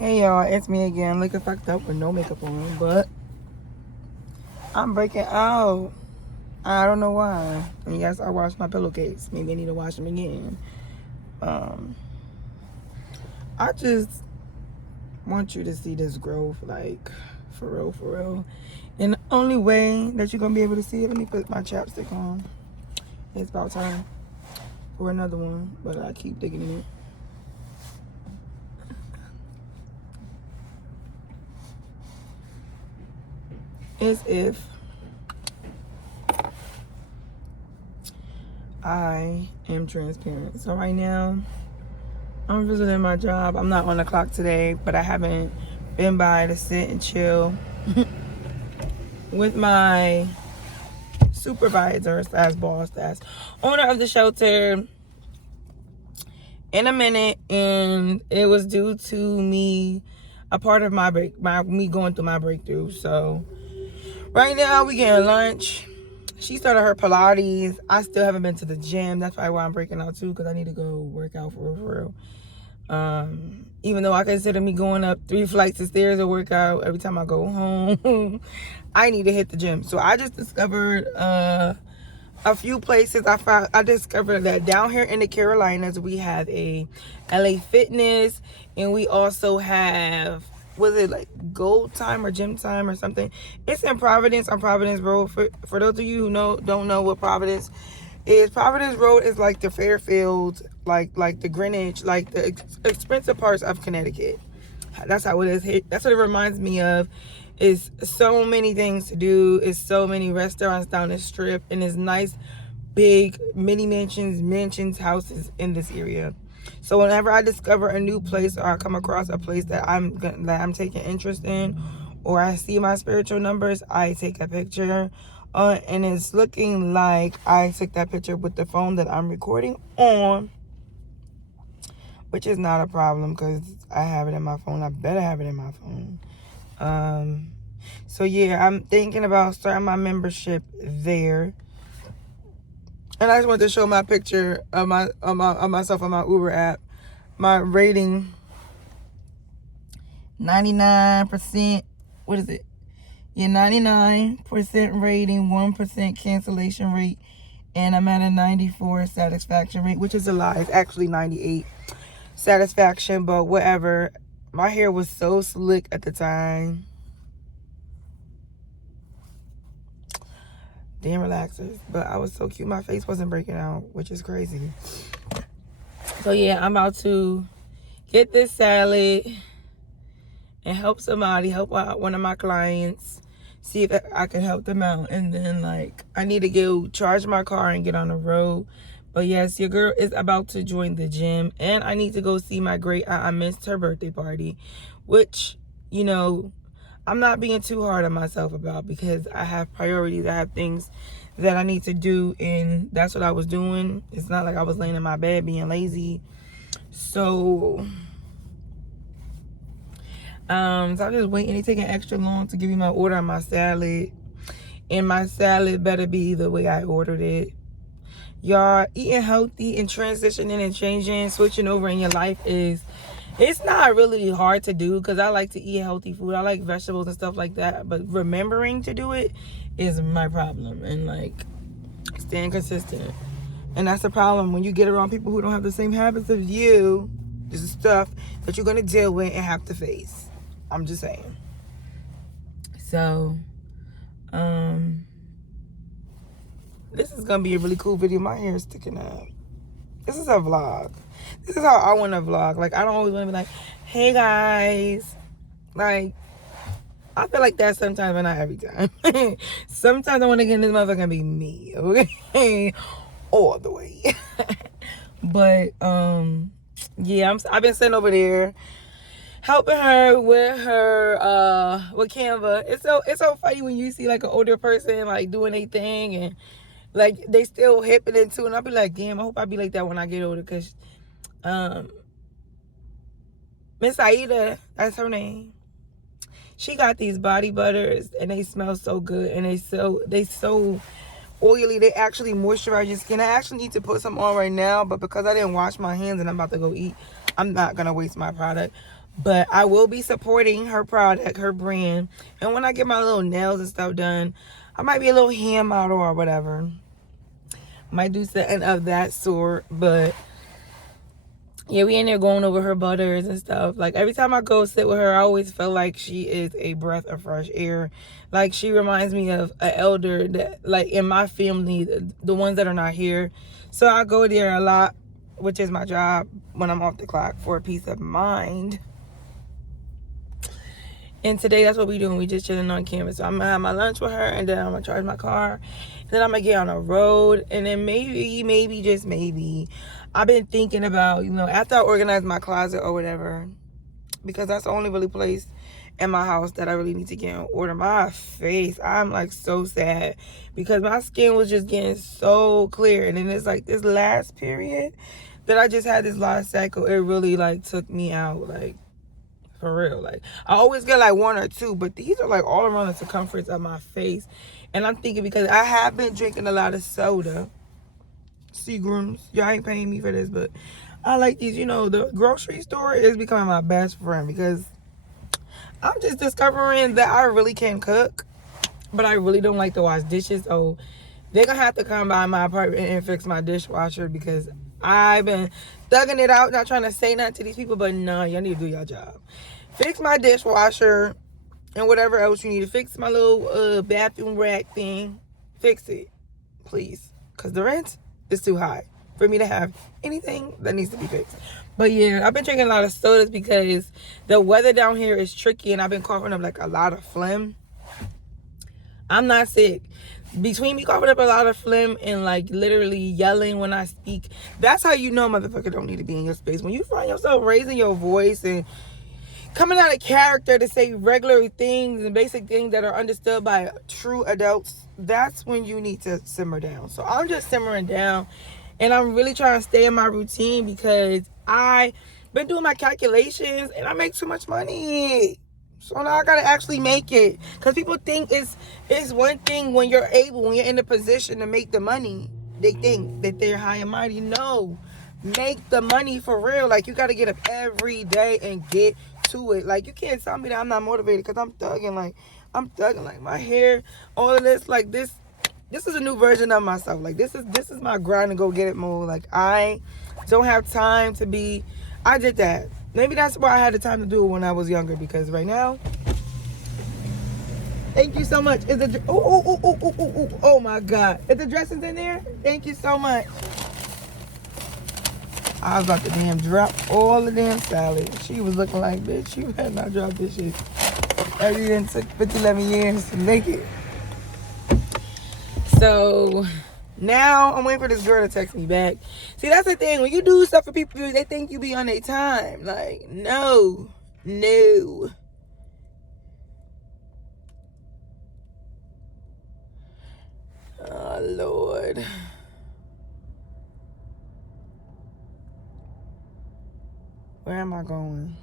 Hey y'all, it's me again, looking fucked up with no makeup on, but I'm breaking out. I don't know why. And yes, I washed my pillowcase. Maybe I need to wash them again. Um, I just want you to see this growth, like, for real, for real. And the only way that you're gonna be able to see it, let me put my chapstick on. It's about time for another one, but I keep digging in it. As if I am transparent. So right now, I'm visiting my job. I'm not on the clock today, but I haven't been by to sit and chill with my supervisor, slash boss, slash owner of the shelter in a minute, and it was due to me, a part of my me going through my breakthrough. So right now we getting lunch. She started her Pilates. I still haven't been to the gym. That's probably why I'm breaking out too, because I need to go work out for real. Even though I consider me going up 3 flights of stairs a workout every time I go home, I need to hit the gym. So I just discovered a few places. I discovered that down here in the Carolinas we have a LA Fitness, and we also have, was it like Gold Time or Gym Time or something? It's in Providence, on Providence Road. For those of you who don't know what Providence is, Providence Road is like the Fairfield, like the Greenwich, like the expensive parts of Connecticut. That's how it is. That's what it reminds me of. Is so many things to do. It's so many restaurants down the strip, and it's nice, big mini mansions, houses in this area. So whenever I discover a new place, or I come across a place that I'm taking interest in, or I see my spiritual numbers, I take a picture. And it's looking like I took that picture with the phone that I'm recording on, which is not a problem because I have it in my phone. I better have it in my phone. So yeah, I'm thinking about starting my membership there. And I just wanted to show my picture of myself on my Uber app. My rating, 99%. What is it? Yeah, 99% rating, 1% cancellation rate, and I'm at a 94 satisfaction rate, which is a lie. It's actually 98 satisfaction, but whatever. My hair was so slick at the time. Damn relaxers, but I was so cute. My face wasn't breaking out, which is crazy. So yeah, I'm about to get this salad and help somebody, help out one of my clients, see if I can help them out. And then like I need to go charge my car and get on the road. But yes, your girl is about to join the gym, and I need to go see my great aunt. I missed her birthday party, which, you know, I'm not being too hard on myself about, because I have priorities. I have things that I need to do, and that's what I was doing. It's not like I was laying in my bed being lazy. So I'm just waiting. They taking extra long to give me my order on my salad, and my salad better be the way I ordered it. Y'all, eating healthy and transitioning and changing, switching over in your life it's not really hard to do, because I like to eat healthy food. I like vegetables and stuff like that, but remembering to do it is my problem, and like staying consistent. And that's the problem when you get around people who don't have the same habits as you. This is stuff that you're gonna deal with and have to face. I'm just saying. So this is gonna be a really cool video. My hair is sticking up. This is a vlog. This is how I want to vlog. Like, I don't always want to be like, hey guys. Like, I feel like that sometimes, but not every time. Sometimes I want to get in this motherfucker and be me, okay? All the way. But yeah, I've been sitting over there helping her with her with Canva. It's so funny when you see like an older person like doing a thing, and like they still hip it into, and I'll be like, damn, I hope I be like that when I get older. Because Miss Aida, that's her name, she got these body butters, and they smell so good, and they so oily. They actually moisturize your skin. I actually need to put some on right now, but because I didn't wash my hands and I'm about to go eat, I'm not gonna waste my product. But I will be supporting her product, her brand. And when I get my little nails and stuff done, I might be a little hand model or whatever. Might do something of that sort. But yeah, we in there going over her butters and stuff. Like, every time I go sit with her, I always feel like she is a breath of fresh air. Like, she reminds me of an elder that, like, in my family, the ones that are not here. So I go there a lot, which is my job when I'm off the clock, for a peace of mind. And today, that's what we doing. We just chilling on campus. So I'm going to have my lunch with her, and then I'm going to charge my car. Then I'm going to get on the road. And then maybe, just maybe, I've been thinking about, after I organize my closet or whatever, because that's the only really place in my house that I really need to get in order. My face, I'm like so sad because my skin was just getting so clear. And then it's like this last period that I just had, this last cycle, it really like took me out, like, for real. Like, I always get like one or two, but these are like all around the circumference of my face. And I'm thinking, because I have been drinking a lot of soda, Seagrams, y'all ain't paying me for this, but I like these. The grocery store is becoming my best friend because I'm just discovering that I really can cook, but I really don't like to wash dishes. So they're gonna have to come by my apartment and fix my dishwasher, because I've been thugging it out, not trying to say nothing to these people, but no, y'all need to do your job. Fix my dishwasher and whatever else you need to fix. My little bathroom rack thing, fix it, please, because the rent is too high for me to have anything that needs to be fixed. But yeah, I've been drinking a lot of sodas because the weather down here is tricky, and I've been coughing up like a lot of phlegm. I'm not sick. Between me coughing up a lot of phlegm and like literally yelling when I speak, that's how you know motherfucker don't need to be in your space. When you find yourself raising your voice and coming out of character to say regular things and basic things that are understood by true adults, that's when you need to simmer down. So I'm just simmering down, and I'm really trying to stay in my routine because I've been doing my calculations and I make too much money. So now I gotta actually make it. Because people think it's one thing when you're in a position to make the money. They think that they're high and mighty. No. Make the money for real. Like, you gotta get up every day and get to it. Like, you can't tell me that I'm not motivated, because I'm thugging. Like, my hair, all of this. Like, this is a new version of myself. Like, this is my grind to go get it more. Like, I don't have time to be. I did that. Maybe that's why I had the time to do it when I was younger, because right now, thank you so much. Is the oh my God. Is the dressings in there? Thank you so much. I was about to damn drop all the damn salad. She was looking like, bitch, you had not dropped this shit. It didn't took 11 years to make it. So now I'm waiting for this girl to text me back. See, that's the thing. When you do stuff for people, they think you be on their time. Like, no. Oh, Lord. Where am I going?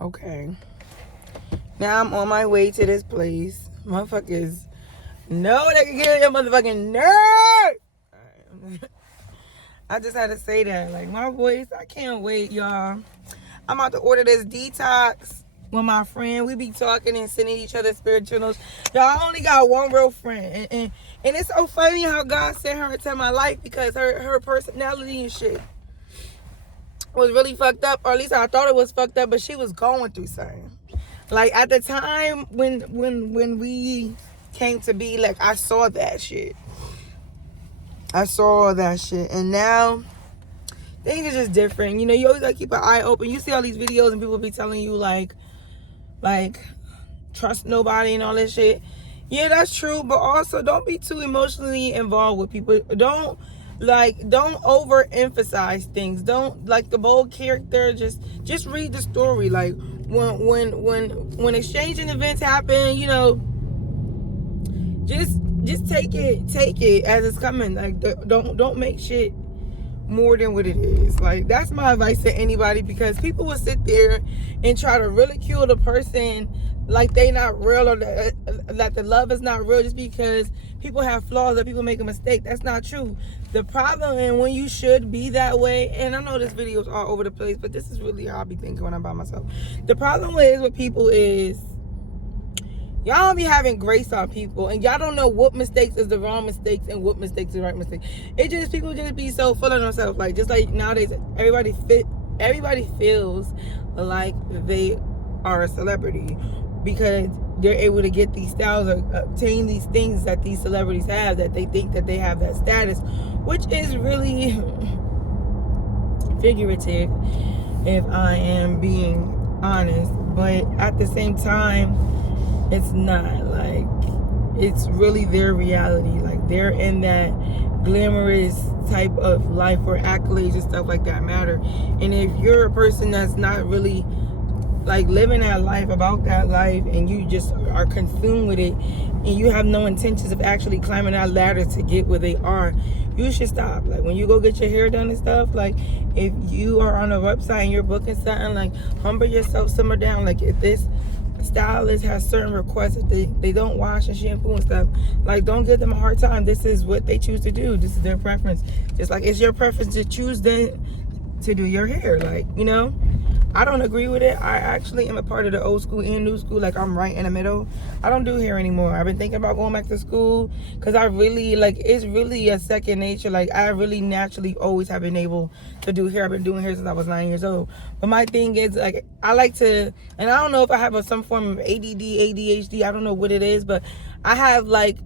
Okay. Now I'm on my way to this place. Motherfuckers know they can get your motherfucking nerve. Right. I just had to say that. Like, my voice, I can't wait, y'all. I'm about to order this detox with my friend. We be talking and sending each other spiritual notes. Y'all, I only got one real friend. And it's so funny how God sent her into my life, because her personality and shit was really fucked up, or at least I thought it was fucked up, but she was going through something. Like, at the time when we came to be, like, I saw that shit. And now things are just different. You always gotta keep an eye open. You see all these videos and people be telling you like trust nobody and all this shit. Yeah, that's true, but also don't be too emotionally involved with people. Don't overemphasize things. Don't, like, the bold character, just read the story. Like, when exchanging events happen, just just take it as it's coming. Like, don't make shit more than what it is. Like, that's my advice to anybody, because people will sit there and try to ridicule the person like they not real, or that the love is not real just because people have flaws or people make a mistake. That's not true. The problem, and when you should be that way, and I know this video is all over the place, but this is really how I be thinking when I'm by myself. The problem is with people is y'all don't be having grace on people, and y'all don't know what mistakes is the wrong mistakes and what mistakes is the right mistakes. It just, people just be so full of themselves. Like, just like nowadays, everybody feels like they are a celebrity because they're able to get these styles or obtain these things that these celebrities have, that they think that they have that status, which is really figurative, if I am being honest. But at the same time, it's not. Like, it's really their reality. Like, they're in that glamorous type of life where accolades and stuff like that matter. And if you're a person that's not really like living that life, about that life, and you just are consumed with it, and you have no intentions of actually climbing that ladder to get where they are, you should stop. Like, when you go get your hair done and stuff, like, if you are on a website and you're booking something, like, humble yourself, simmer down. Like, if this stylist has certain requests that they don't wash and shampoo and stuff, like, don't give them a hard time. This is what they choose to do. This is their preference. Just like it's your preference to choose them to do your hair. Like, you know, I don't agree with it. I actually am a part of the old school and new school. Like, I'm right in the middle. I don't do hair anymore. I've been thinking about going back to school because I really, like, it's really a second nature. Like, I really naturally always have been able to do hair. I've been doing hair since I was 9 years old. But my thing is, like, I like to, and I don't know if I have some form of ADD, ADHD. I don't know what it is, but I have, like,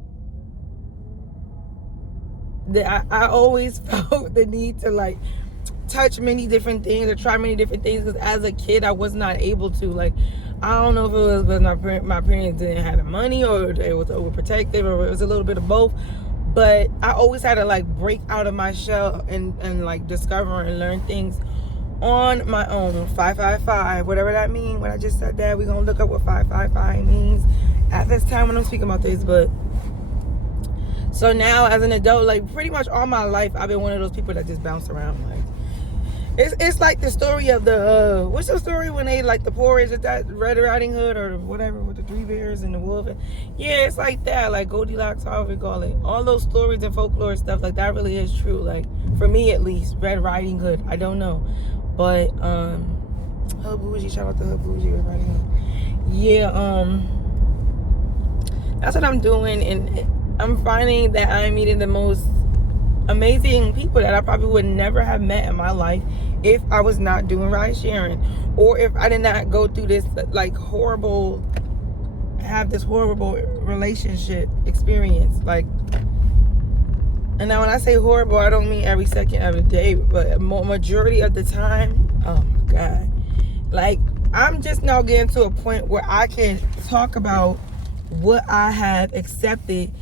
I always felt the need to, like, touch many different things or try many different things, because as a kid I was not able to. Like, I don't know if it was because my parents didn't have the money, or they was overprotective, or it was a little bit of both, but I always had to, like, break out of my shell and like discover and learn things on my own. 555, whatever that means. When I just said that, we're gonna look up what 555 means at this time when I'm speaking about this. But so now as an adult, like, pretty much all my life I've been one of those people that just bounce around. Like, it's like the story of the what's the story when they, like, the porridge is that Red Riding Hood or whatever with the 3 bears and the wolf. Yeah, it's like that, like Goldilocks, however you call it. All those stories and folklore stuff, like, that really is true. Like, for me at least, Red Riding Hood. I don't know, but Hood Bougie, shout out to Hood Bougie, Red Riding Hood. Yeah, that's what I'm doing, and I'm finding that I'm meeting the most amazing people that I probably would never have met in my life if I was not doing ride sharing, or if I did not go through this, like, horrible relationship experience. Like, and now when I say horrible, I don't mean every second of the day, but majority of the time. Oh my God. Like, I'm just now getting to a point where I can talk about what I have accepted.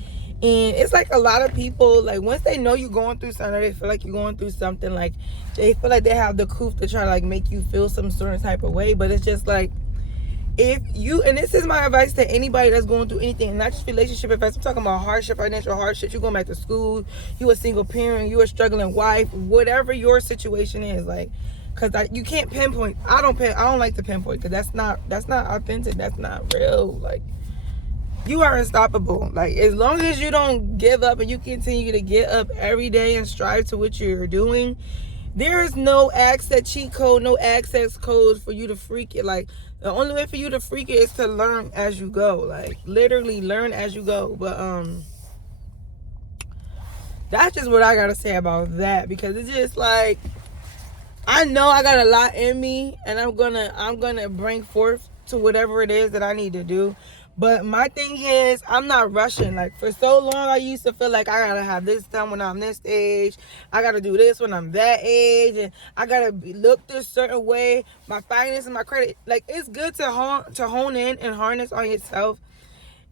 And it's like a lot of people, like, once they know you're going through something, they feel like you're going through something, like, they feel like they have the proof to try to, like, make you feel some certain type of way. But it's just like, if you, and this is my advice to anybody that's going through anything, not just relationship advice, I'm talking about hardship, financial hardship, you're going back to school, you a single parent, you a struggling wife, whatever your situation is, like, because you can't pinpoint. I don't like to pinpoint, because that's not authentic, that's not real. Like, you are unstoppable. Like, as long as you don't give up and you continue to get up every day and strive to what you're doing, there is no access cheat code, no access codes for you to freak it. Like, the only way for you to freak it is to learn as you go. Like, literally learn as you go. But that's just what I gotta say about that, because it's just like, I know I got a lot in me, and I'm gonna bring forth to whatever it is that I need to do. But my thing is, I'm not rushing. Like, for so long, I used to feel like I gotta have this done when I'm this age. I gotta do this when I'm that age, and I gotta look this certain way. My finance and my credit, like, it's good to hone in and harness on yourself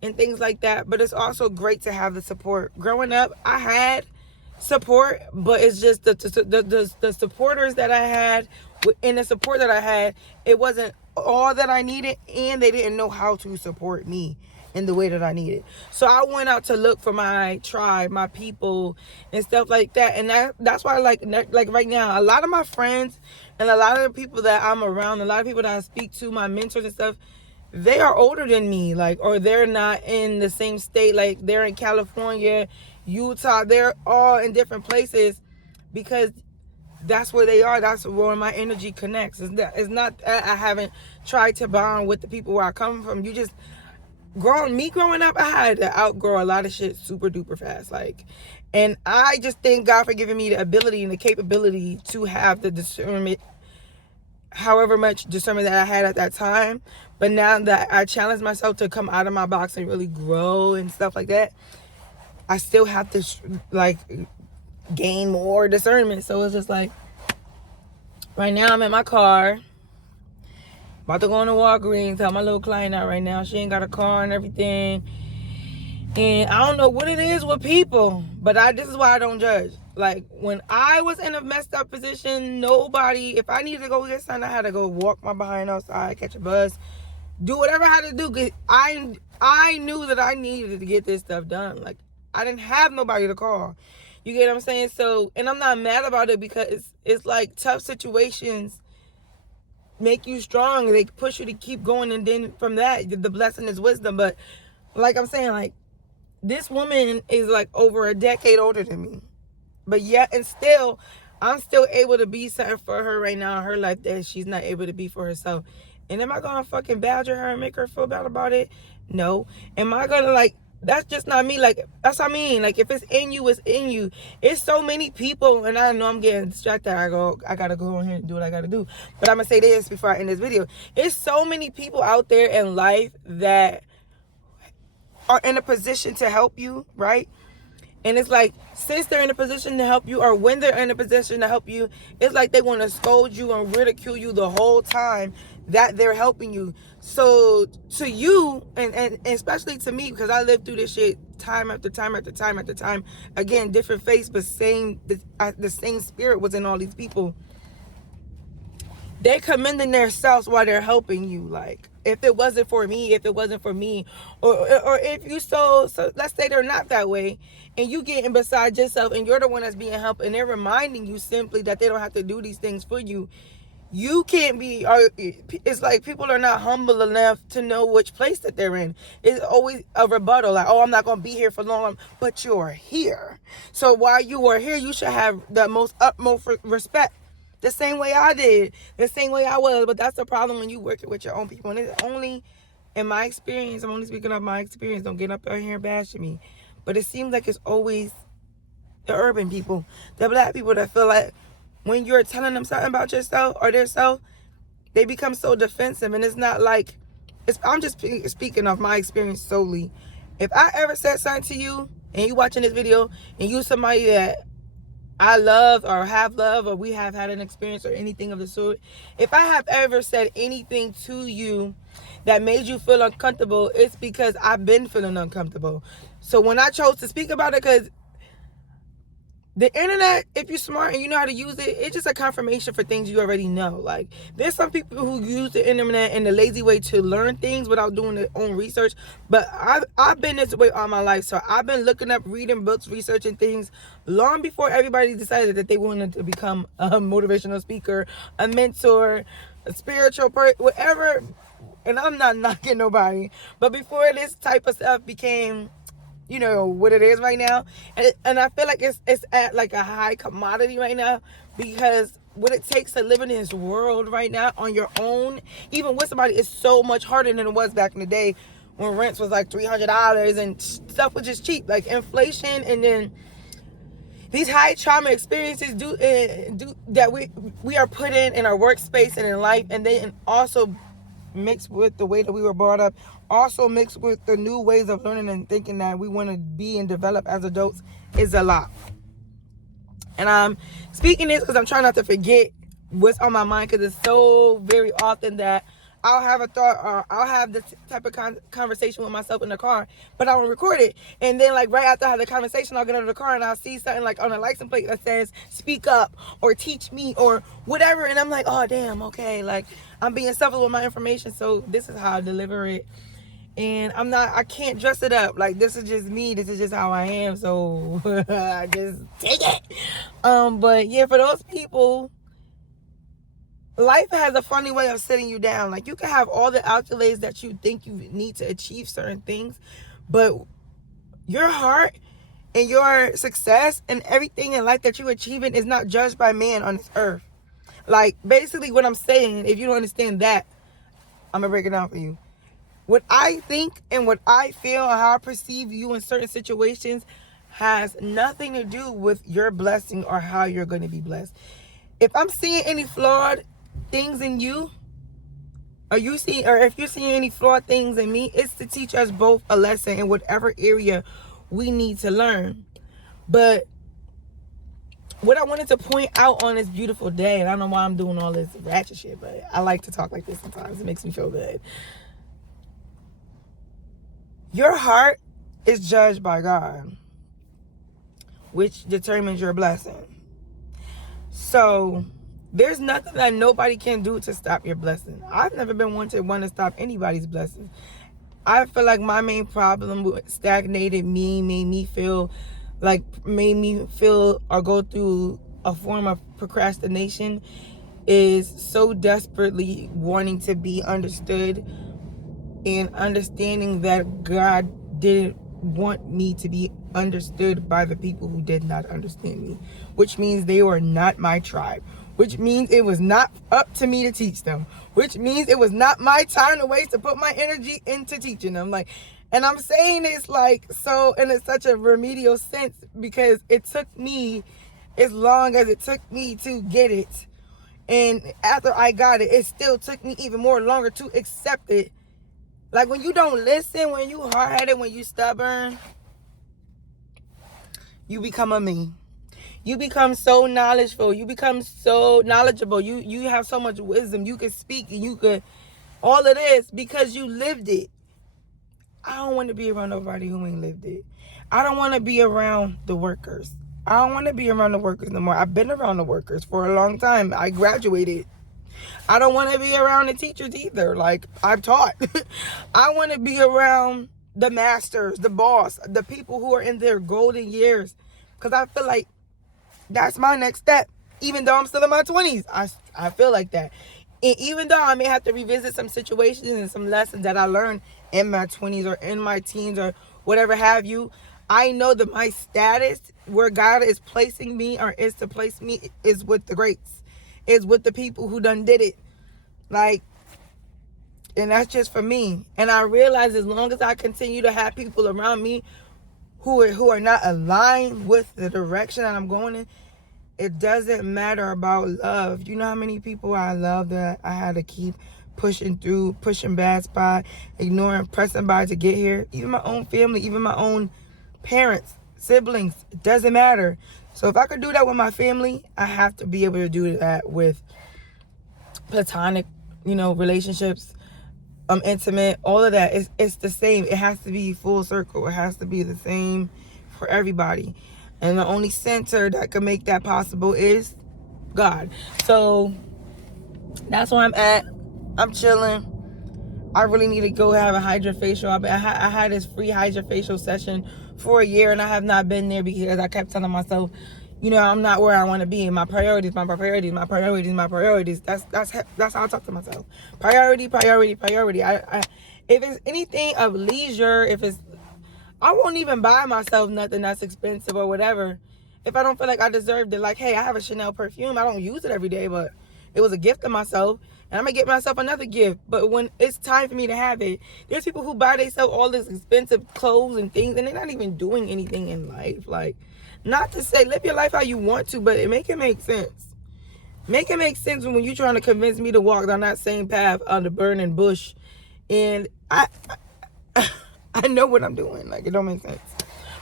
and things like that. But it's also great to have the support. Growing up, I had support, but it's just the supporters that I had, and the support that I had, it wasn't all that I needed, and they didn't know how to support me. in the way that I need it. So I went out to look for my tribe, my people, and stuff like that. And that's why, like right now, a lot of my friends and a lot of the people that I'm around, a lot of people that I speak to, my mentors and stuff, they are older than me, like, or they're not in the same state. Like, they're in California, Utah, they're all in different places because that's where they are. That's where my energy connects. It's not I haven't tried to bond with the people where I come from. You just growing up, I had to outgrow a lot of shit super duper fast. Like, and I just thank God for giving me the ability and the capability to have the discernment, however much discernment that I had at that time. But now that I challenge myself to come out of my box and really grow and stuff like that, I still have to like gain more discernment. So it's just like, right now I'm in my car, about to go on to Walgreens, help my little client out right now. She ain't got a car and everything. And I don't know what it is with people, but this is why I don't judge. Like, when I was in a messed up position, if I needed to go get something, I had to go walk my behind outside, catch a bus, do whatever I had to do. Cause I knew that I needed to get this stuff done. Like, I didn't have nobody to call. You get what I'm saying? So, and I'm not mad about it because it's like tough situations make you strong. They push you to keep going. And then from that, the blessing is wisdom. But like I'm saying, like, this woman is like over a decade older than me. But yet and still, I'm still able to be something for her right now in her life that she's not able to be for herself. And am I going to fucking badger her and make her feel bad about it? No. Am I going to, like, that's just not me. Like, that's what I mean. Like, if it's in you, it's in you. It's so many people, and I know I'm getting distracted. I got to go on here and do what I got to do. But I'm going to say this before I end this video. It's so many people out there in life that are in a position to help you, right? And it's like, since they're in a position to help you, or when they're in a position to help you, it's like they want to scold you and ridicule you the whole time that they're helping you. So to you, and especially to me, because I lived through this shit time after time after time after time. Again, different face, but the same spirit was in all these people. They commending themselves while they're helping you. Like, if it wasn't for me, or if you so let's say they're not that way, and you getting beside yourself, and you're the one that's being helped, and they're reminding you simply that they don't have to do these things for you. You can't be, it's like people are not humble enough to know which place that they're in. It's always a rebuttal, like, oh, I'm not going to be here for long, but you're here. So while you are here, you should have the utmost respect. The same way I did, the same way I was. But that's the problem when you work it with your own people. And it's only, in my experience, I'm only speaking of my experience. Don't get up here and bashing me. But it seems like it's always the urban people, the black people that feel like when you're telling them something about yourself or their self, they become so defensive. And it's not like, I'm just speaking of my experience solely. If I ever said something to you and you watching this video and you somebody that I love or have loved, or we have had an experience or anything of the sort, if I have ever said anything to you that made you feel uncomfortable, it's because I've been feeling uncomfortable. So when I chose to speak about it, because the internet, if you're smart and you know how to use it, it's just a confirmation for things you already know. Like, there's some people who use the internet in a lazy way to learn things without doing their own research. But I've been this way all my life. So I've been looking up, reading books, researching things long before everybody decided that they wanted to become a motivational speaker, a mentor, a spiritual person, whatever. And I'm not knocking nobody. But before this type of stuff became, you know, what it is right now, and I feel like it's at like a high commodity right now, because what it takes to live in this world right now on your own, even with somebody, is so much harder than it was back in the day when rents was like $300 and stuff was just cheap. Like, inflation, and then these high trauma experiences do that we are put in our workspace and in life, and then also mixed with the way that we were brought up, also mixed with the new ways of learning and thinking that we want to be and develop as adults, is a lot. And I'm speaking this because I'm trying not to forget what's on my mind, because it's so very often that I'll have a thought, or I'll have this type of conversation with myself in the car, but I won't record it. And then, like, right after I have the conversation, I'll get out of the car and I'll see something like on a license plate that says "speak up" or "teach me" or whatever, and I'm like, oh damn, okay, like, I'm being selfish with my information, so this is how I deliver it. And I can't dress it up. Like, this is just me. This is just how I am. So I just take it. But yeah, for those people, life has a funny way of sitting you down. Like, you can have all the accolades that you think you need to achieve certain things, but your heart and your success and everything in life that you're achieving is not judged by man on this earth. Like, basically what I'm saying, if you don't understand that, I'm gonna break it down for you. What I think and what I feel and how I perceive you in certain situations has nothing to do with your blessing or how you're going to be blessed. If I'm seeing any flawed things in you, or if you're seeing any flawed things in me, it's to teach us both a lesson in whatever area we need to learn. But what I wanted to point out on this beautiful day, and I don't know why I'm doing all this ratchet shit, but I like to talk like this sometimes. It makes me feel good. Your heart is judged by God, which determines your blessing. So there's nothing that nobody can do to stop your blessing. I've never been one to stop anybody's blessing. I feel like my main problem stagnated me, made me feel or go through a form of procrastination, is so desperately wanting to be understood and understanding that God didn't want me to be understood by the people who did not understand me, which means they were not my tribe, which means it was not up to me to teach them, which means it was not my time to waste to put my energy into teaching them. Like, and I'm saying this like so in such a remedial sense, because it took me as long as it took me to get it, and after I got it, it still took me even more longer to accept it. Like, when you don't listen, when you hard-headed, when you stubborn, you become a me. You become so knowledgeable. You become so knowledgeable. You have so much wisdom. You can speak and you could all of this because you lived it. I don't want to be around nobody who ain't lived it. I don't want to be around the workers. I don't want to be around the workers no more. I've been around the workers for a long time. I graduated. I don't want to be around the teachers either. Like, I've taught. I want to be around the masters, the boss, the people who are in their golden years. Because I feel like that's my next step. Even though I'm still in my 20s, I feel like that. And even though I may have to revisit some situations and some lessons that I learned in my 20s or in my teens or whatever have you, I know that my status, where God is placing me or is to place me, is with the greats. Is with the people who done did it. Like, and that's just for me. And I realize as long as I continue to have people around me who are not aligned with the direction that I'm going in, it doesn't matter about love. You know how many people I love that I had to keep pushing through, pushing bad by, ignoring, pressing by to get here? Even my own family, even my own parents, siblings, it doesn't matter. So if I could do that with my family, I have to be able to do that with platonic, relationships, intimate, all of that. It's the same. It has to be full circle. It has to be the same for everybody. And the only center that can make that possible is God. So that's where I'm at. I'm chilling. I really need to go have a hydrofacial. I had this free hydrofacial session for a year, and I have not been there because I kept telling myself, I'm not where I want to be. My priorities. That's how I talk to myself. Priority. If it's anything of leisure, I won't even buy myself nothing that's expensive or whatever if I don't feel like I deserved it. Like, hey, I have a Chanel perfume. I don't use it every day, but it was a gift to myself. And I'm going to get myself another gift. But when it's time for me to have it, there's people who buy themselves all this expensive clothes and things, and they're not even doing anything in life. Like, not to say live your life how you want to, but make it make sense. Make it make sense when you're trying to convince me to walk down that same path on the burning bush. And I know what I'm doing. Like, it don't make sense.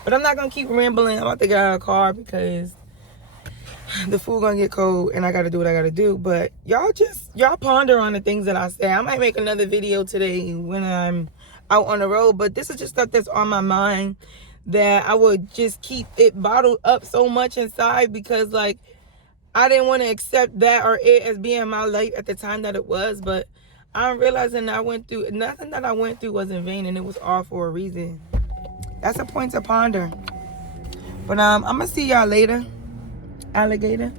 But I'm not going to keep rambling. I'm about to get out of the car because the food gonna get cold and I gotta do what I gotta do. But y'all ponder on the things that I say. I might make another video today when I'm out on the road, but this is just stuff that's on my mind that I would just keep it bottled up so much inside because, I didn't want to accept that or it as being my life at the time that it was. But I'm realizing I went through, nothing that I went through was in vain, and it was all for a reason. That's a point to ponder. But I'm gonna see y'all later, alligator.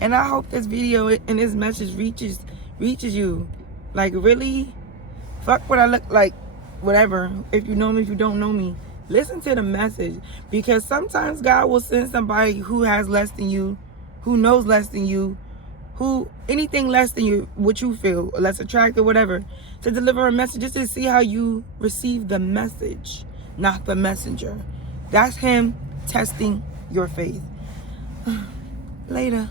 And I hope this video and this message reaches you. Like, really, fuck what I look like, whatever. If you know me, if you don't know me, listen to the message. Because sometimes God will send somebody who has less than you, who knows less than you, who anything less than you, what you feel, or less attractive, whatever, to deliver a message, just to see how you receive the message, not the messenger. That's him testing your faith. Later.